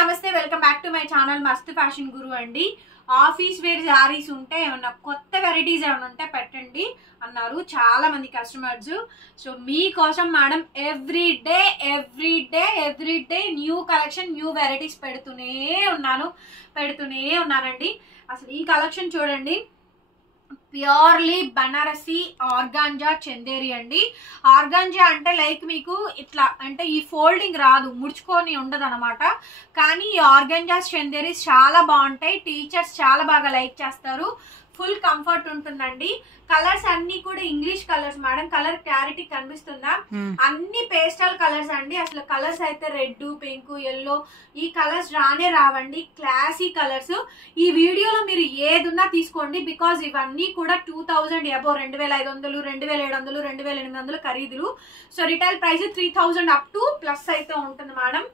నమస్తే welcome back to my channel మస్త్ fashion గురు అండి. ఆఫీస్ వేర్ శారీస్ ఉంటే ఏమన్నా కొత్త వెరైటీస్ ఏమైనా ఉంటే పెట్టండి అన్నారు చాలా మంది కస్టమర్స్. సో మీకోసం madam every day new collection new varieties పెడుతూనే ఉన్నానండి. అసలు ఈ కలెక్షన్ చూడండి, ప్యూర్లీ బనారసి ఆర్గాంజా చందేరి అండి. ఆర్గాంజా అంటే లైక్ మీకు ఇట్లా అంటే ఈ ఫోల్డింగ్ రాదు, ముడుచుకొని ఉండదు అనమాట. కానీ ఈ ఆర్గాంజా చందేరీస్ చాలా బాగుంటాయి, టీచర్స్ చాలా బాగా లైక్ చేస్తారు, ఫుల్ కంఫర్ట్ ఉంటుందండి. కలర్స్ అన్ని కూడా English colours madam. Colour clarity కనిపిస్తుందా? అన్ని పేస్టల్ కలర్స్ అండి. అసలు కలర్స్ అయితే రెడ్, పింక్, ఎల్లో ఈ కలర్స్ రావండి. Classy colours. ఈ వీడియోలో మీరు ఏదున్నా తీసుకోండి, బికాజ్ ఇవన్నీ కూడా 2000 అబౌవ్, 2500, 2700, 2800 ఖరీదులు. So retail price 3000 up to plus అయితే ఉంటుంది మేడం.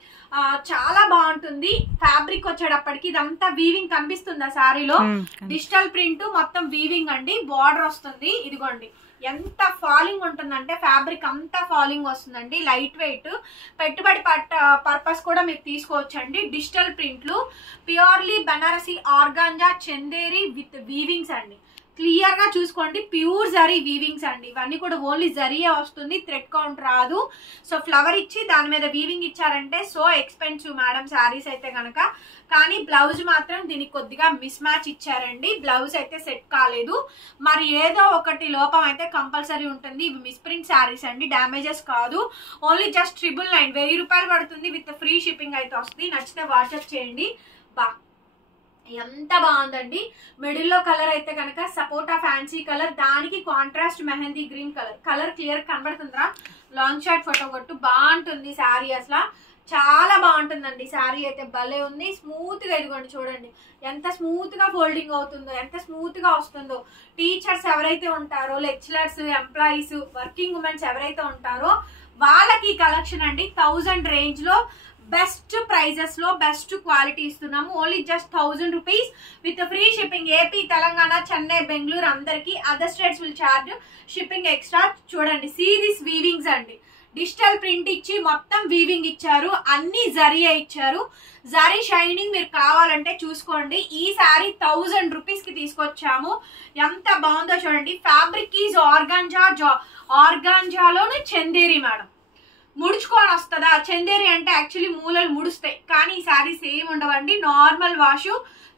చాలా బాగుంటుంది. ఫ్యాబ్రిక్ వచ్చేటప్పటికి ఇదంతా వీవింగ్ కనిపిస్తుందా సారీలో? డిజిటల్ ప్రింట్ మొత్తం వీవింగ్ అండి. బార్డర్ వస్తుంది, ఇదిగోండి ఎంత ఫాలింగ్ ఉంటుందంటే ఫ్యాబ్రిక్ అంతా ఫాలింగ్ వస్తుందండి. లైట్ వెయిట్, పెట్టుబడి పర్పస్ కూడా మీరు తీసుకోవచ్చండి. డిజిటల్ ప్రింట్లు, purely Banarasi organza Chanderi with weavings అండి. క్లియర్ గా చూసుకోండి, ప్యూర్ జరీ వీవింగ్స్ అండి. ఇవన్నీ కూడా ఓన్లీ జరీయే వస్తుంది, థ్రెడ్ కౌంట్ రాదు. సో ఫ్లవర్ ఇచ్చి దాని మీద వీవింగ్ ఇచ్చారంటే సో ఎక్స్పెన్సివ్ మేడం శారీస్ అయితే కనుక. కానీ బ్లౌజ్ మాత్రం దీనికి కొద్దిగా మిస్ మ్యాచ్ ఇచ్చారండి. బ్లౌజ్ అయితే సెట్ కాలేదు. మరి ఏదో ఒకటి లోపం అయితే కంపల్సరీ ఉంటుంది. ఇవి మిస్ ప్రింట్ శారీస్ అండి, డ్యామేజెస్ కాదు. ఓన్లీ జస్ట్ 999, 1000 రూపాయలు పడుతుంది. విత్ ఫ్రీ షిప్పింగ్ అయితే వస్తుంది. నచ్చితే వాట్సాప్ చేయండి. ఎంత బాగుందండి. మిడిల్ లో కలర్ అయితే కనుక సపోటా ఫ్యాన్సీ కలర్, దానికి contrast mehndi green colour clear కనబడుతుందా? లాంగ్ షాట్ ఫోటో కొట్టు. బాగుంటుంది శారీ, అసలు చాలా బాగుంటుందండి. శారీ అయితే భలే ఉంది. స్మూత్ గా ఇదిగోండి చూడండి ఎంత స్మూత్ గా ఫోల్డింగ్ అవుతుందో, ఎంత స్మూత్ గా వస్తుందో. టీచర్స్ ఎవరైతే ఉంటారో, లెక్చరర్స్, ఎంప్లాయీస్, వర్కింగ్ ఉమెన్స్ ఎవరైతే ఉంటారో వాళ్ళకి కలెక్షన్ అండి. 1000 రేంజ్ లో బెస్ట్ ప్రైజెస్ లో బెస్ట్ క్వాలిటీ ఇస్తున్నాము. Only just 1000 rupees with free shipping. AP, Telangana, Chennai, Bengaluru అందరికి. Other states will charge shipping extra. చూడండి సీ దిస్ వీవింగ్స్ అండి. డిజిటల్ ప్రింట్ ఇచ్చి మొత్తం వీవింగ్ ఇచ్చారు, అన్ని జరియే ఇచ్చారు. జరీ షైనింగ్ మీరు కావాలంటే చూసుకోండి. ఈ శారీ 1000 రూపీస్ కి తీసుకొచ్చాము. ఎంత బాగుందో చూడండి. ఫ్యాబ్రిక్ ఈజ్ ఆర్గాంజాలోనే చందేరి మేడం. ముడుచుకొని వస్తుందా? చందేరి అంటే యాక్చువల్లీ మూలలు ముడుస్తాయి, కానీ ఈ శారీస్ ఏమి ఉండవండి. నార్మల్ వాష్,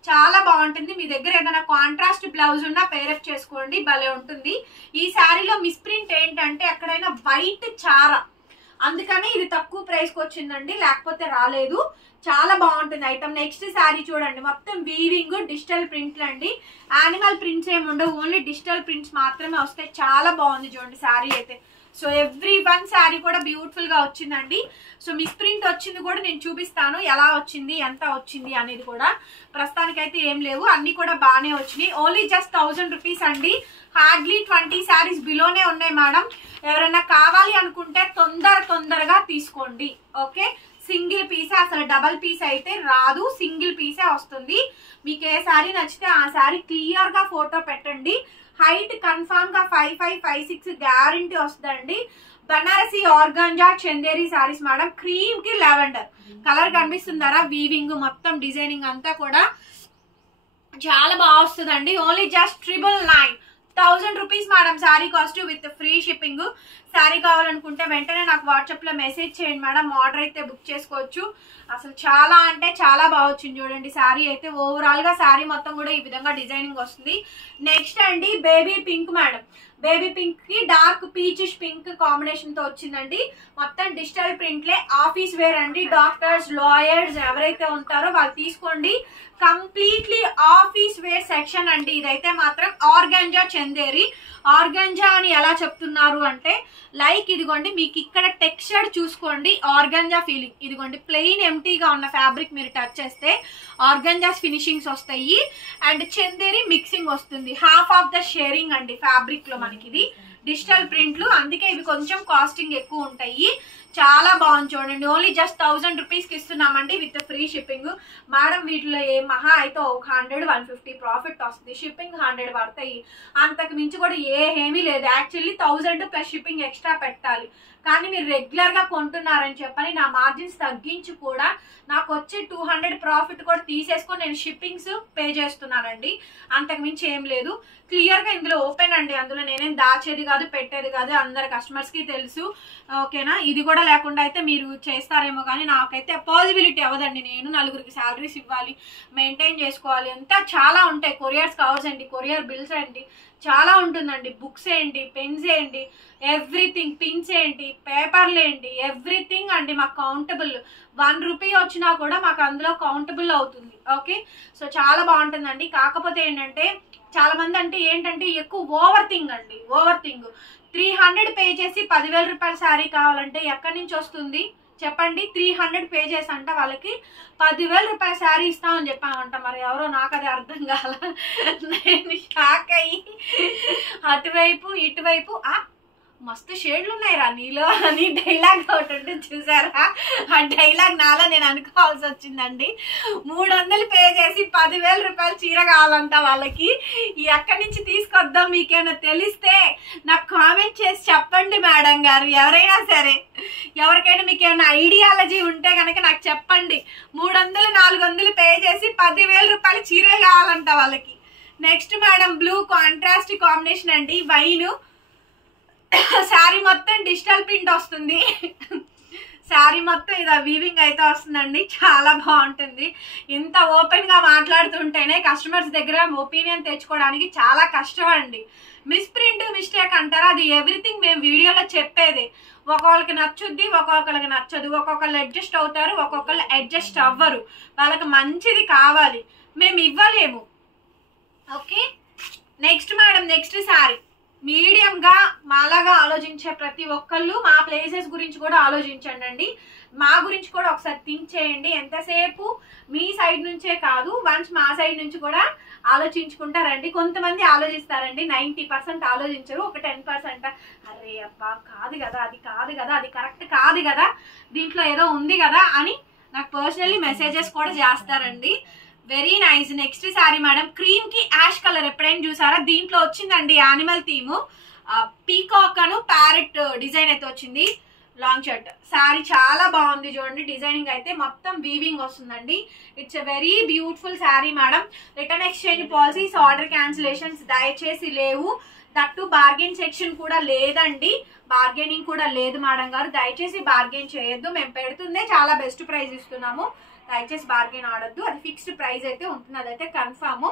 చాలా బాగుంటుంది. మీ దగ్గర ఏదైనా కాంట్రాస్ట్ బ్లౌజ్ ఉన్నా పేరప్ చేసుకోండి, భలే ఉంటుంది. ఈ శారీలో మిస్ ప్రింట్ ఏంటంటే ఎక్కడైనా వైట్ చార, అందుకని ఇది తక్కువ ప్రైస్ కి వచ్చిందండి, లేకపోతే రాలేదు. చాలా బాగుంటుంది ఐటమ్. నెక్స్ట్ శారీ చూడండి, మొత్తం వీవింగ్ డిజిటల్ ప్రింట్లు అండి. యానిమల్ ప్రింట్స్ ఏమి ఉండవు, ఓన్లీ డిజిటల్ ప్రింట్స్ మాత్రమే వస్తాయి. చాలా బాగుంది చూడండి శారీ అయితే. సో ఎవ్రీ వన్ శారీ కూడా బ్యూటిఫుల్ గా వచ్చిందండి. సో మిస్ ప్రింట్ వచ్చింది కూడా నేను చూపిస్తాను, ఎలా వచ్చింది, ఎంత వచ్చింది అనేది కూడా. ప్రస్తుతానికైతే ఏం లేవు, అన్ని కూడా బాగానే వచ్చినాయి. ఓన్లీ జస్ట్ 1000 రూపీస్ అండి. హార్డ్లీ 20 శారీస్ బిలోనే ఉన్నాయి మేడం. ఎవరైనా కావాలి అనుకుంటే తొందరగా తీసుకోండి. ఓకే, సింగిల్ పీసే, అసలు డబల్ పీస్ అయితే రాదు, సింగిల్ పీసే వస్తుంది. మీకు ఏ శారీ నచ్చితే ఆ శారీ క్లియర్ గా ఫోటో పెట్టండి. హైట్ కన్ఫర్మ్ గా 55, 56 గ్యారంటీ వస్తుందండి. Banarasi organza Chanderi saris madam. Cream కి లావెండర్ కలర్ కనిపిస్తుందారా? వీవింగ్ మొత్తం డిజైనింగ్ అంతా కూడా చాలా బాగా వస్తుందండి. Only just 999, 1000 rupees madam sari cost with free shipping. Sari కావాలనుకుంటే వెంటనే నాకు వాట్సాప్ లో మెసేజ్ చేయండి మేడం. ఆర్డర్ అయితే బుక్ చేసుకోవచ్చు. అసలు చాలా అంటే చాలా బాగా వచ్చింది చూడండి శారీ అయితే. ఓవరాల్ గా శారీ మొత్తం కూడా ఈ విధంగా డిజైనింగ్ వస్తుంది. నెక్స్ట్ అండి baby pink madam. Baby pink కి డార్క్ పీచిష్ పింక్ కాంబినేషన్ తో వచ్చిందండి. మొత్తం డిజిటల్ ప్రింట్లే. ఆఫీస్ వేర్ అండి. డాక్టర్స్, లాయర్స్ ఎవరైతే ఉంటారో వాళ్ళు తీసుకోండి. కంప్లీట్లీ ఆఫీస్ వేర్ సెక్షన్ అండి. ఇదైతే మాత్రం ఆర్గాంజా చందేరి. ఆర్గాంజా అని ఎలా చెప్తున్నారు అంటే లైక్ ఇదిగోండి, మీకు ఇక్కడ టెక్స్చర్ చూసుకోండి, ఆర్గాంజా ఫీలింగ్. ఇదిగోండి ప్లెయిన్ ఎంటీగా ఉన్న ఫ్యాబ్రిక్ మీరు టచ్ చేస్తే ఆర్గాంజాస్ ఫినిషింగ్స్ వస్తాయి అండ్ చందేరి మిక్సింగ్ వస్తుంది. హాఫ్ ఆఫ్ ద షేరింగ్ అండి ఫ్యాబ్రిక్ లో మనకి. ఇది డిజిటల్ ప్రింట్లు, అందుకే ఇవి కొంచెం కాస్టింగ్ ఎక్కువ ఉంటాయి. చాలా బాగుంది చూడండి. ఓన్లీ జస్ట్ 1000 రూపీస్కి ఇస్తున్నామండి విత్ ఫ్రీ షిప్పింగ్. మేడం వీటిలో ఏ మహా అయితే ఒక 100-150 ప్రాఫిట్ వస్తుంది, షిప్పింగ్ 100 పడతాయి, అంతకు మించి కూడా ఏమీ లేదు. యాక్చువల్లీ 1000 ప్లస్ షిప్పింగ్ ఎక్స్ట్రా పెట్టాలి, కానీ మీరు రెగ్యులర్గా కొంటున్నారని చెప్పని నా మార్జిన్స్ తగ్గించి కూడా నాకు వచ్చే 200 ప్రాఫిట్ కూడా తీసేసుకొని నేను షిప్పింగ్స్ పే చేస్తున్నానండి, అంతకు మించి ఏం లేదు. క్లియర్గా ఇందులో ఓపెన్ అండి, అందులో నేనేం దాచేది కాదు పెట్టేది కాదు, అందరి కస్టమర్స్కి తెలుసు. ఓకేనా, ఇది కూడా లేకుండా అయితే మీరు చేస్తారేమో కానీ నాకైతే పాసిబిలిటీ అవ్వదండి. నేను నలుగురికి శాలరీస్ ఇవ్వాలి, మెయింటైన్ చేసుకోవాలి, అంతా చాలా ఉంటాయి. కొరియర్స్ కావాల్సండి, కొరియర్ బిల్స్ అండి, చాలా ఉంటుందండి. బుక్స్ ఏంటి, పెన్స్ ఏంటి, ఎవ్రీథింగ్, పిన్స్ ఏంటి, పేపర్లు ఏంటి, ఎవ్రీథింగ్ అండి మాకు కౌంటబుల్. 1 రూపీ వచ్చినా కూడా మాకు అందులో కౌంటబుల్ అవుతుంది. ఓకే, సో చాలా బాగుంటుందండి. కాకపోతే ఏంటంటే చాలా మంది అంటే ఏంటంటే ఎక్కువ ఓవర్ థింగ్ అండి, ఓవర్ థింగ్. 300 పే చేసి 10,000 రూపాయల శారీ కావాలంటే ఎక్కడి నుంచి వస్తుంది చెప్పండి? 300 పే చేసి అంట వాళ్ళకి 10,000 రూపాయల శారీ ఇస్తామని చెప్పామంట. మరి ఎవరో నాకు అది అర్థం కాల, నేను షాక్ అయ్యి అటువైపు ఇటువైపు మస్తు షేడ్లు ఉన్నాయి రా నీలో అని డైలాగ్ ఒకటి ఉంటుంది చూసారా, ఆ డైలాగ్ నాలో నేను అనుకోవాల్సి వచ్చిందండి. 300 పే చేసి 10,000 రూపాయలు చీర కావాలంట వాళ్ళకి. ఎక్కడి నుంచి తీసుకొద్దాం మీకేమైనా తెలిస్తే నాకు కామెంట్ చేసి చెప్పండి మేడం గారు, ఎవరైనా సరే, ఎవరికైనా మీకు ఏమైనా ఐడియాలజీ ఉంటే కనుక నాకు చెప్పండి. 300-400 పే చేసి 10,000 రూపాయలు చీరలు కావాలంట వాళ్ళకి. Next madam blue contrast combination అండి, వైన్ శారీ మొత్తం డిజిటల్ ప్రింట్ వస్తుంది, శారీ మొత్తం ఇది వీవింగ్ అయితే వస్తుందండి, చాలా బాగుంటుంది. ఇంత ఓపెన్ గా మాట్లాడుతుంటేనే కస్టమర్స్ దగ్గర ఒపీనియన్ తెచ్చుకోవడానికి చాలా కష్టం అండి. మిస్ప్రింట్ మిస్టేక్ అంటారా, అది ఎవ్రీథింగ్ మేము వీడియోలో చెప్పేది. ఒక్కొక్కరికి నచ్చుద్ది, ఒక్కొక్కరికి నచ్చదు, ఒక్కొక్కళ్ళు అడ్జస్ట్ అవుతారు, ఒక్కొక్కళ్ళు అడ్జస్ట్ అవ్వరు. వాళ్ళకి మంచిది కావాలి, మేము ఇవ్వలేము. Okay, next madam, next sari మీడియంగా మాలాగా ఆలోచించే ప్రతి ఒక్కళ్ళు మా ప్లేసెస్ గురించి కూడా ఆలోచించండి అండి, మా గురించి కూడా ఒకసారి థింక్ చేయండి. ఎంతసేపు మీ సైడ్ నుంచే కాదు, వన్స్ మా సైడ్ నుంచి కూడా ఆలోచించుకుంటారండి. కొంతమంది ఆలోచిస్తారండి, 90% ఆలోచించరు, ఒక 10% అరే అబ్బా కాదు కదా, అది కాదు కదా, అది కరెక్ట్ కాదు కదా, దీంట్లో ఏదో ఉంది కదా అని నాకు పర్సనల్లీ మెసేజెస్ కూడా చేస్తారండి. Very nice. Next sari madam cream కి యాష్ కలర్, ఎప్పుడైనా చూసారా? దీంట్లో వచ్చిందండి యానిమల్ థీమ్, పీకాక్ అను ప్యారెట్ డిజైన్ అయితే వచ్చింది. లాంగ్ షర్ట్ శారీ చాలా బాగుంది చూడండి, డిజైనింగ్ అయితే మొత్తం వీవింగ్ వస్తుందండి. It's a very beautiful sari madam. Return exchange policies, order cancellations దయచేసి లేవు. దట్టు బార్గెన్ సెక్షన్ కూడా లేదండి, బార్గెనింగ్ కూడా లేదు మేడం గారు, దయచేసి బార్గెన్ చేయొద్దు. మేము పెడుతుందే చాలా బెస్ట్ ప్రైస్ ఇస్తున్నాము, దయచేసి బార్గెన్ ఆడొద్దు. అది ఫిక్స్డ్ ప్రైస్ అయితే ఉంటుంది, అదైతే కన్ఫర్మ్.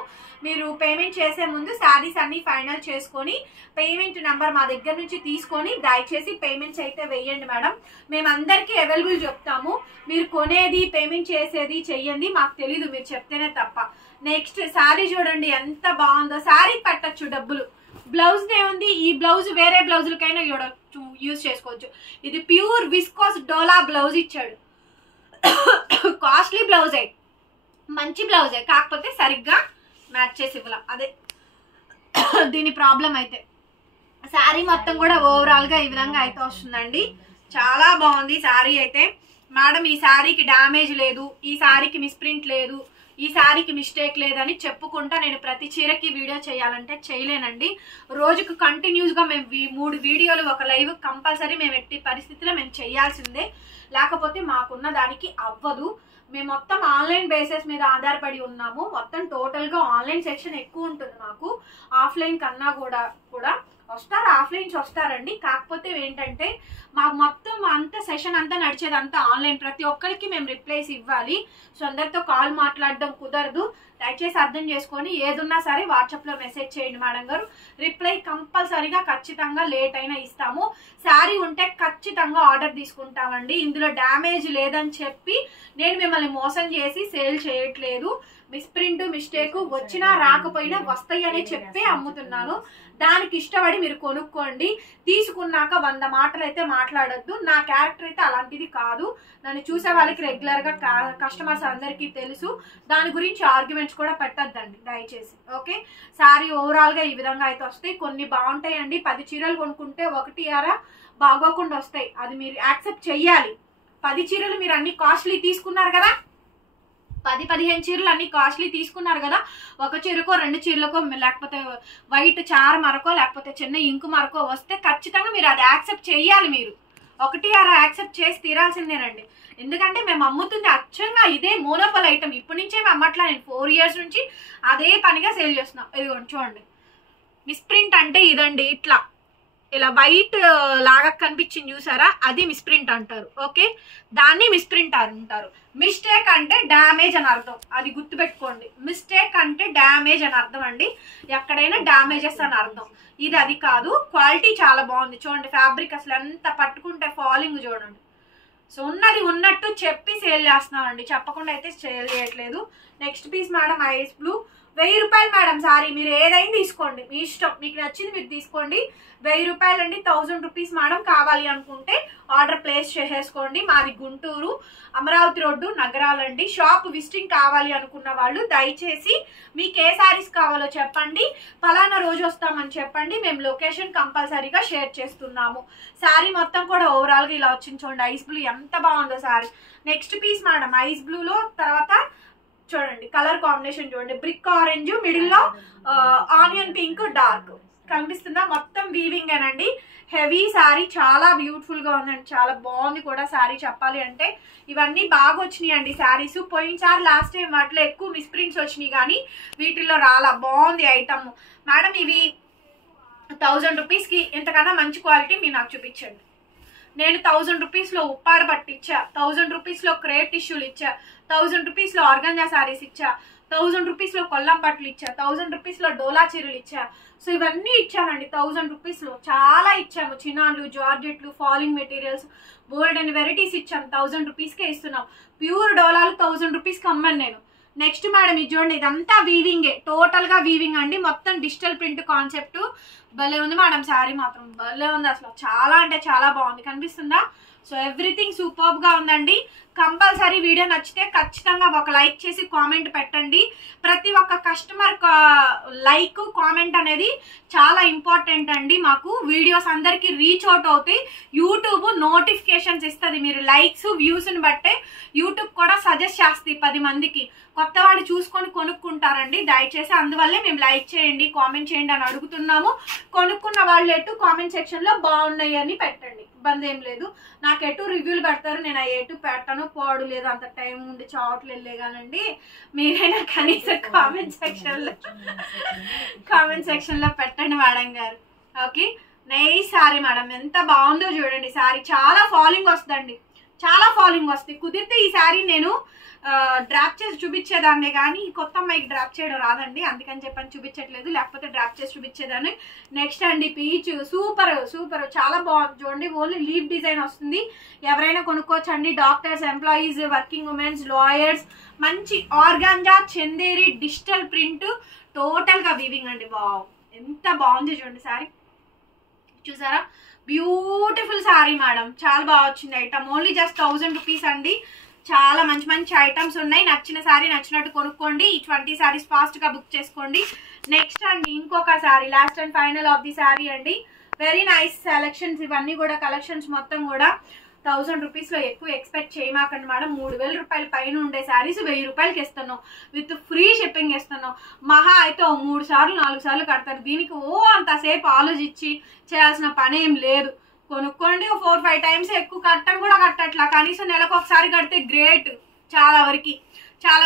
మీరు పేమెంట్ చేసే ముందు శారీస్ అన్ని ఫైనల్ చేసుకొని పేమెంట్ నెంబర్ మా దగ్గర నుంచి తీసుకొని దయచేసి పేమెంట్స్ అయితే వేయండి మేడం. మేము అందరికీ అవైలబుల్ చెప్తాము, మీరు కొనేది పేమెంట్ చేసేది చెయ్యండి, మాకు తెలీదు, మీరు చెప్తేనే తప్ప. నెక్స్ట్ శారీ చూడండి ఎంత బాగుందో, శారీ పెట్టచ్చు డబ్బులు. బ్లౌజ్ ఏముంది, ఈ బ్లౌజ్ వేరే బ్లౌజులకైనా యూజ్ చేసుకోవచ్చు. ఇది ప్యూర్ విస్కోస్ డోలా బ్లౌజ్ ఇచ్చాడు, కాస్ట్లీ బ్లౌజే, మంచి బ్లౌజే, కాకపోతే సరిగ్గా మ్యాచ్ చేసి ఇవ్వాల, అదే దీని ప్రాబ్లం. అయితే శారీ మొత్తం కూడా ఓవరాల్ గా ఈ విధంగా అయితే వస్తుందండి, చాలా బాగుంది శారీ అయితే. మేడం ఈ శారీకి డ్యామేజ్ లేదు, ఈ శారీకి మిస్ప్రింట్ లేదు, ఈ శారీకి మిస్టేక్ లేదని చెప్పుకుంటా నేను ప్రతి చీరకి వీడియో చేయాలంటే చేయలేనండి. రోజుకు కంటిన్యూస్ గా మేము 3 వీడియోలు, ఒక లైవ్ కంపల్సరీ మేము ఎట్టి పరిస్థితిలో మేము చేయాల్సిందే, లేకపోతే మాకున్న దానికి అవ్వదు. మేము మొత్తం ఆన్లైన్ బేసిస్ మీద ఆధారపడి ఉన్నాము, మొత్తం టోటల్ గా ఆన్లైన్ సెక్షన్ ఎక్కువ ఉంటుంది మాకు, ఆఫ్లైన్ కన్నా కూడా వస్తారు, ఆఫ్లైన్స్ వస్తారండి. కాకపోతే ఏంటంటే మాకు మొత్తం అంతా సెషన్ అంతా నడిచేది అంతా ఆన్లైన్, ప్రతి ఒక్కరికి మేము రిప్లైస్ ఇవ్వాలి. సో అందరితో కాల్ మాట్లాడడం కుదరదు, దయచేసి అర్థం చేసుకొని ఏదున్నా సరే వాట్సాప్లో మెసేజ్ చేయండి మేడం గారు, రిప్లై కంపల్సరీగా ఖచ్చితంగా లేట్ అయినా ఇస్తాము. శారీ ఉంటే ఖచ్చితంగా ఆర్డర్ తీసుకుంటామండి, ఇందులో డ్యామేజ్ లేదని చెప్పి నేను మిమ్మల్ని మోసం చేసి సేల్ చేయట్లేదు. మిస్ప్రింట్ మిస్టేక్ వచ్చినా రాకపోయినా వస్తాయి అని చెప్పి అమ్ముతున్నాను, దానికి ఇష్టపడి మీరు కొనుక్కోండి. తీసుకున్నాక 100 మాటలు అయితే మాట్లాడొద్దు, నా క్యారెక్టర్ అయితే అలాంటిది కాదు, నన్ను చూసే వాళ్ళకి రెగ్యులర్ గా కస్టమర్స్ అందరికీ తెలుసు, దాని గురించి ఆర్గ్యుమెంట్స్ కూడా పెట్టద్దండి దయచేసి. ఓకే, శారీ ఓవరాల్ గా ఈ విధంగా అయితే వస్తాయి, కొన్ని బాగుంటాయండి. 10 చీరలు కొనుక్కుంటే 1 ఆరా బాగోకుండా వస్తాయి. అది మీరు యాక్సెప్ట్ చెయ్యాలి. 10 చీరలు మీరు అన్ని కాస్ట్లీ తీసుకున్నారు కదా, 10-15 చీరలు అన్ని కాస్ట్లీ తీసుకున్నారు కదా, ఒక చీరకో 2 చీరలకో లేకపోతే వైట్ చార మరకో లేకపోతే చిన్న ఇంకు మరకో వస్తే ఖచ్చితంగా మీరు అది యాక్సెప్ట్ చెయ్యాలి. మీరు 1-6 యాక్సెప్ట్ చేసి తీరాల్సిందేనండి. ఎందుకంటే మేము అమ్ముతుంది అచ్చంగా ఇదే మోనోపల్ ఐటమ్. ఇప్పటి నుంచే మేము అమ్మట్లా, నేను 4 years నుంచి అదే పనిగా సేల్ చేస్తున్నాం. ఇదిగోండి చూడండి, మిస్ప్రింట్ అంటే ఇదండి. ఇట్లా ఇలా వైట్ లాగా కనిపించింది చూసారా, అది మిస్ప్రింట్ అంటారు. ఓకే, దాన్ని మిస్ప్రింట్ అంటారు. మిస్టేక్ అంటే డ్యామేజ్ అని అర్థం, అది గుర్తుపెట్టుకోండి. మిస్టేక్ అంటే డ్యామేజ్ అని అర్థం అండి, ఎక్కడైనా డ్యామేజెస్ అని అర్థం. ఇది అది కాదు. క్వాలిటీ చాలా బాగుంది చూడండి, ఫ్యాబ్రిక్ అసలు ఎంత పట్టుకుంటే ఫాలింగ్ చూడండి. సో ఉన్నది ఉన్నట్టు చెప్పి సేల్ చేస్తున్నామండి, చెప్పకుండా అయితే సేల్ చేయట్లేదు. Next piece madam ice blue, 1000 రూపాయలు మేడం సారీ. మీరు ఏదైనా తీసుకోండి, మీ ఇష్టం, మీకు నచ్చింది మీరు తీసుకోండి. 1000 రూపాయలు అండి, 1000 రూపీస్ మేడం. కావాలి అనుకుంటే ఆర్డర్ ప్లేస్ చేసేసుకోండి. మాది గుంటూరు అమరావతి రోడ్డు నగరాలండి. షాప్ విజిటింగ్ కావాలి అనుకున్న వాళ్ళు దయచేసి మీకు ఏ శారీస్ కావాలో చెప్పండి, ఫలానా రోజు వస్తామని చెప్పండి, మేము లొకేషన్ కంపల్సరీగా షేర్ చేస్తున్నాము. శారీ మొత్తం కూడా ఓవరాల్గా ఇలా వచ్చింది చూడండి. ఐస్ బ్లూ ఎంత బాగుందో sari. Next piece madam ice బ్లూలో తర్వాత చూడండి కలర్ కాంబినేషన్ చూడండి, బ్రిక్ ఆరెంజ్ మిడిల్ లో ఆనియన్ పింక్ డార్క్ కనిపిస్తుందా, మొత్తం వీవింగ్ అనండి. హెవీ శారీ చాలా బ్యూటిఫుల్ గా ఉందండి, చాలా బాగుంది కూడా శారీ. చెప్పాలి అంటే ఇవన్నీ బాగా వచ్చినాయి అండి శారీస్. పోయినసారి లాస్ట్ టైం వాటిలో ఎక్కువ మిస్ప్రింట్స్ వచ్చినాయి కానీ వీటిల్లో రాలా. బాగుంది ఐటమ్ మేడం. ఇవి 1000 రూపీస్కి ఇంతకన్నా మంచి క్వాలిటీ మీరు నాకు చూపించండి. నేను 1000 రూపీస్లో ఉప్పాడ పట్టు ఇచ్చా, 1000 రూపీస్లో క్రేప్ టిష్యూలు ఇచ్చా, 1000 రూపీస్లో ఆర్గంజా శారీస్ ఇచ్చా, 1000 రూపీస్లో కొల్లం పట్లు ఇచ్చా, 1000 రూపీస్లో డోలా చీరలు ఇచ్చా. సో ఇవన్నీ ఇచ్చానండి 1000 రూపీస్లో. చాలా ఇచ్చాము, చినాన్లు, జార్జెట్లు, falling materials, bold and varieties ఇచ్చాము. 1000 రూపీస్కే ఇస్తున్నాం. ప్యూర్ డోలాలు 1000 రూపీస్కి అమ్మాను నేను. నెక్స్ట్ మేడం ఇది చూడండి, ఇదంతా వీవింగే, టోటల్ గా వీవింగ్ అండి. మొత్తం డిజిటల్ ప్రింట్ కాన్సెప్ట్. భలే ఉంది మేడం శారీ, మాత్రం భలే ఉంది అసలు, చాలా అంటే చాలా బాగుంది. కనిపిస్తుందా? సో ఎవ్రీథింగ్ సూపర్బ్ గా ఉందండి. కంపల్సరీ వీడియో నచ్చితే ఖచ్చితంగా ఒక లైక్ చేసి కామెంట్ పెట్టండి. ప్రతి ఒక్క కస్టమర్ లైక్ కామెంట్ అనేది చాలా ఇంపార్టెంట్ అండి. మాకు వీడియోస్ అందరికి రీచ్ అవుట్ అవుతాయి, యూట్యూబ్ నోటిఫికేషన్స్ ఇస్తుంది. మీరు లైక్స్ వ్యూస్ని బట్టే యూట్యూబ్ కూడా సజెస్ట్ చేస్తుంది 10 మందికి. కొత్త వాళ్ళు చూసుకొని కొనుక్కుంటారండి. దయచేసి అందువల్లే మేము లైక్ చేయండి, కామెంట్ చేయండి అని అడుగుతున్నాము. కొనుక్కున్న వాళ్ళు ఎటు కామెంట్ సెక్షన్ లో బాగున్నాయి అని పెట్టండి, ఇబ్బంది ఏం లేదు. నాకు ఎటు రివ్యూలు పెడతారు, నేను ఎటు పెట్టను, పోడు లేదు, అంత టైం ఉండి చావట్లు వెళ్ళేగానండి. మీరైనా కనీసం కామెంట్ సెక్షన్ లో పెట్టండి మేడం గారు. ఓకే, నైస్ సారీ మేడం, ఎంత బాగుందో చూడండి సారీ. చాలా ఫాలింగ్ వస్తుందండి, చాలా ఫాలింగ్ వస్తుంది. కుదిరితే ఈ సారీ నేను డ్రాప్ చేసి చూపించేదాన్నే కానీ కొత్త అమ్మాయికి డ్రాప్ చేయడం రాదండి, అందుకని చెప్పని చూపించట్లేదు, లేకపోతే డ్రాప్ చేసి చూపించేదాన్ని. నెక్స్ట్ అండి పీచ్, సూపర్ సూపర్, చాలా బాగుంది చూడండి. ఓన్లీ లీవ్ డిజైన్ వస్తుంది, ఎవరైనా కొనుక్కోవచ్చు అండి. Doctors, employees, working womens, lawyers. మంచి organza Chanderi digital print, total గా వీవింగ్ అండి. వావ్, ఎంత బాగుంది చూడండి సారీ. చూసారా, బ్యూటిఫుల్ సారీ మేడం, చాలా బాగా వచ్చింది ఐటమ్. ఓన్లీ జస్ట్ 1000 రూపీస్ అండి. చాలా మంచి మంచి ఐటమ్స్ ఉన్నాయి. నచ్చిన సారీ నచ్చినట్టు కొనుక్కోండి. ఈ 20 సారీస్ ఫాస్ట్ గా బుక్ చేసుకోండి. నెక్స్ట్ అండి ఇంకొక sorry, last and final of the sorry అండి. వెరీ నైస్ సెలక్షన్స్, ఇవన్నీ కూడా కలెక్షన్స్ మొత్తం కూడా 1000 రూపీస్లో ఎక్కువ ఎక్స్పెక్ట్ చేయమాకండి మేడం. 3000 రూపాయల పైన ఉండే శారీస్ 1000 రూపాయలకి ఇస్తున్నాం, విత్ ఫ్రీ షిప్పింగ్ ఇస్తున్నాం. మహా అయితే 3 సార్లు 4 సార్లు కడతారు. దీనికి అంతసేపు ఆలోచించి చేయాల్సిన పని ఏం లేదు. కొనుక్కోండి, 4-5 టైమ్స్ ఎక్కువ కట్టడం కూడా కట్టట్లా, కనీసం నెలకు ఒకసారి కడితే గ్రేట్. చాలా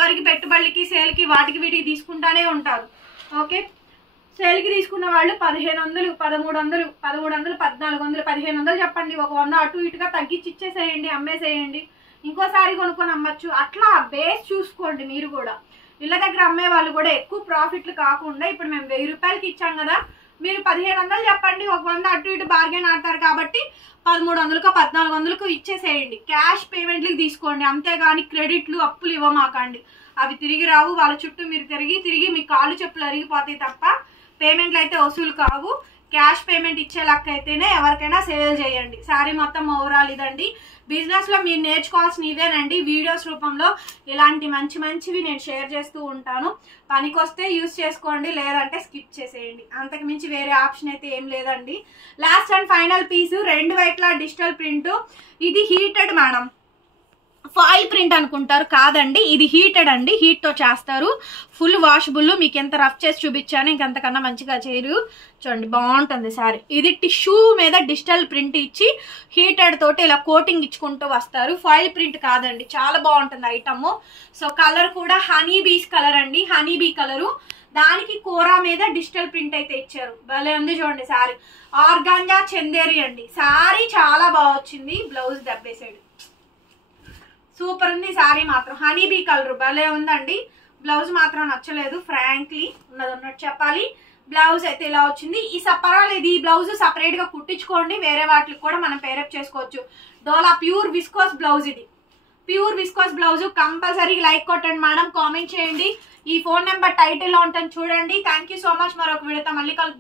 వరకు పెట్టుబడులకి, సేల్కి, వాటికి వీటికి తీసుకుంటానే ఉంటారు. ఓకే, సేల్కి తీసుకున్న వాళ్ళు 1500, 1300, 1300, 1400, 1500 చెప్పండి. ఒక 100 అటు ఇటుగా తగ్గించి ఇచ్చేసేయండి, అమ్మేసేయండి. ఇంకోసారి కొనుక్కొని అమ్మచ్చు. అట్లా బేస్ చూసుకోండి మీరు కూడా. ఇళ్ళ దగ్గర అమ్మే వాళ్ళు కూడా ఎక్కువ ప్రాఫిట్లు కాకుండా, ఇప్పుడు మేము 1000 రూపాయలకి ఇచ్చాం కదా, మీరు 1500 చెప్పండి. ఒక 100 అటు ఇటు బార్గెన్ ఆడతారు కాబట్టి 1300కో 1400కో ఇచ్చేసేయండి. క్యాష్ పేమెంట్లకి తీసుకోండి, అంతేగాని క్రెడిట్లు, అప్పులు ఇవ్వమాకండి. అవి తిరిగి రావు. వాళ్ళ చుట్టూ మీరు తిరిగి మీ కాళ్ళు చెప్పులు అరిగిపోతాయి తప్ప పేమెంట్లు అయితే వసూలు కావు. క్యాష్ పేమెంట్ ఇచ్చే లెక్క అయితేనే ఎవరికైనా సేల్ చేయండి. శారీ మొత్తం ఓవరాల్ ఇదండి. బిజినెస్లో మీరు నేర్చుకోవాల్సిన ఇవేనండి. వీడియోస్ రూపంలో ఇలాంటి మంచి మంచివి నేను షేర్ చేస్తూ ఉంటాను. పనికొస్తే యూజ్ చేసుకోండి, లేదంటే స్కిప్ చేసేయండి. అంతకు మించి వేరే ఆప్షన్ అయితే ఏం లేదండి. Last and final piece 2 Vaitla digital print. ఇది హీటెడ్ మేడం, ఫాయిల్ ప్రింట్ అనుకుంటారు, కాదండి ఇది హీటెడ్ అండి. హీట్ తో చేస్తారు, ఫుల్ వాషబుల్. మీకు ఎంత రఫ్ చేసి చూపించాను, ఇంకెంతకన్నా మంచిగా చేయరు. చూడండి బాగుంటుంది సారీ. ఇది టిష్యూ మీద డిజిటల్ ప్రింట్ ఇచ్చి హీటెడ్ తోటి ఇలా కోటింగ్ ఇచ్చుకుంటూ వస్తారు. ఫాయిల్ ప్రింట్ కాదండి, చాలా బాగుంటుంది ఐటమ్. సో కలర్ కూడా హనీ బీస్ కలర్ అండి, హనీ బీ కలరు. దానికి కోరా మీద డిజిటల్ ప్రింట్ అయితే ఇచ్చారు, భలే ఉంది చూడండి సారీ. ఆర్గాంజా చందేరి అండి. సారీ చాలా బాగా వచ్చింది. బ్లౌజ్ దెబ్బేసాడు, సూపర్ ఉంది సారీ మాత్రం. హనీ బీ కలర్ భలే ఉందండి. బ్లౌజ్ మాత్రం నచ్చలేదు, ఫ్రాంక్లీ ఉన్నది ఉన్నట్టు చెప్పాలి. బ్లౌజ్ అయితే ఇలా వచ్చింది. ఈ పర్వాలేదు, ఈ బ్లౌజ్ సపరేట్ గా కుట్టించుకోండి, వేరే వాటికి కూడా మనం పేరప్ చేసుకోవచ్చు. డోలా ప్యూర్ విస్కోస్ బ్లౌజ్, ఇది pure viscose blouse. Compulsory like కొట్టండి మేడం, కామెంట్ చేయండి. ఈ ఫోన్ నెంబర్ టైటిల్ లో ఉంటుంది చూడండి. Thank you so much. మరొక వీడియోతో మళ్ళీ కలుద్దాం.